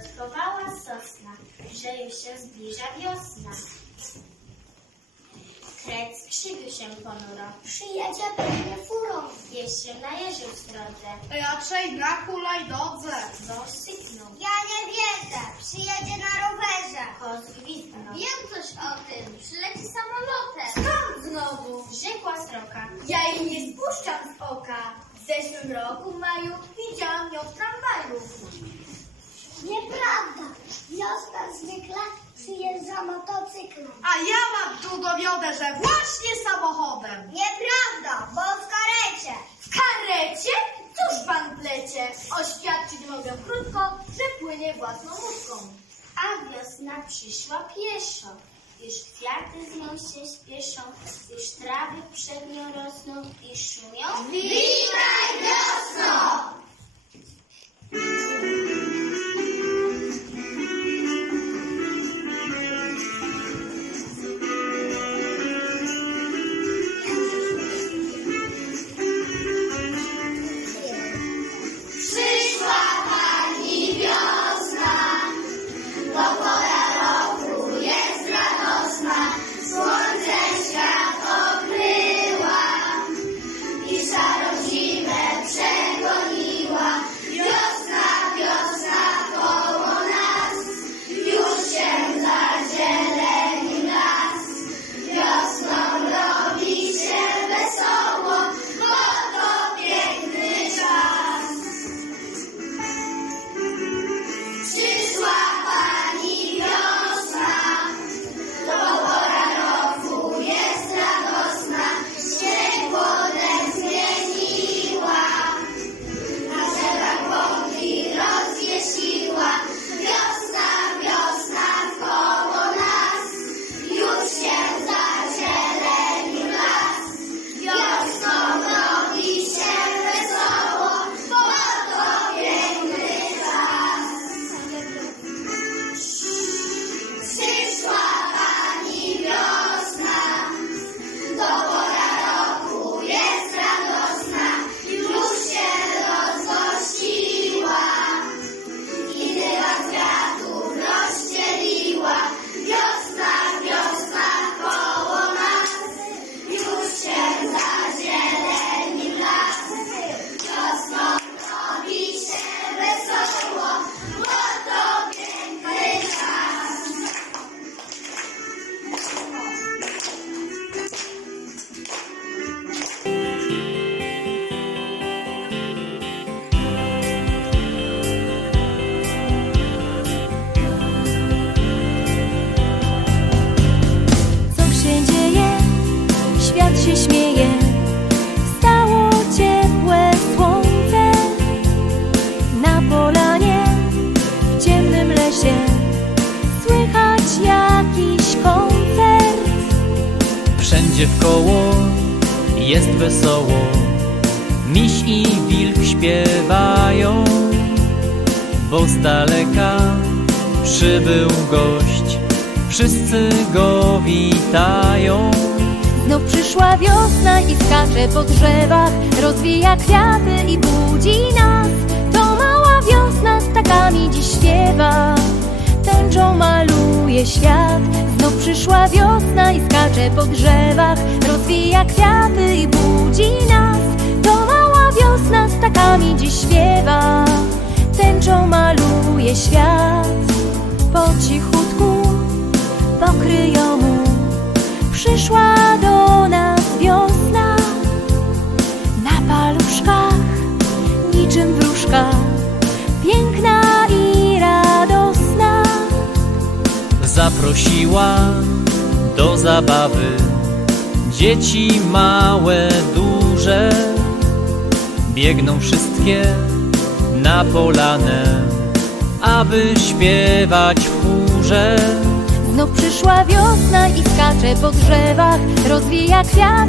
Plotkowała sosna, że już się zbliża wiosna. Krec skrzywił się ponuro. Przyjedzie pewnie furą. Jeszcze najeżył w drodze. Raczej na hulajnodze. Wąż syknął. Ja nie wierzę, przyjedzie na rowerze. Koz gwizdnął. Wiem coś o tym, przyleci samolotem. Skąd znowu? Rzekła sroka. Ja jej nie spuszczam z oka. W zeszłym roku w maju Wiosna zwykle przyjeżdża motocyklem. A ja mam tu dowiodę, że właśnie samochodem. Nieprawda, bo w karecie. W karecie? Cóż pan plecie? Oświadczyć mogę krótko, że płynie własną łódką. A wiosna przyszła pieszo. Już kwiaty z nią się śpieszą, już trawy przed nią rosną i szumią. Witaj wiosno! Lesie. Słychać jakiś koncert. Wszędzie wkoło jest wesoło, miś i wilk śpiewają, bo z daleka przybył gość, wszyscy go witają. Znów przyszła wiosna i skacze po drzewach, rozwija kwiaty i budzi nas. To mała wiosna z ptakami dziś śpiewa, maluje świat. Znów przyszła wiosna i skacze po drzewach, rozwija kwiaty i budzi nas. To mała wiosna z ptakami dziś śpiewa, tęczą maluje świat. Po cichutku pokryją mu Przyszła do Zaprosiła do zabawy dzieci małe, duże, biegną wszystkie na polanę, aby śpiewać w chórze. Znów przyszła wiosna i skacze po drzewach, rozwija kwiaty.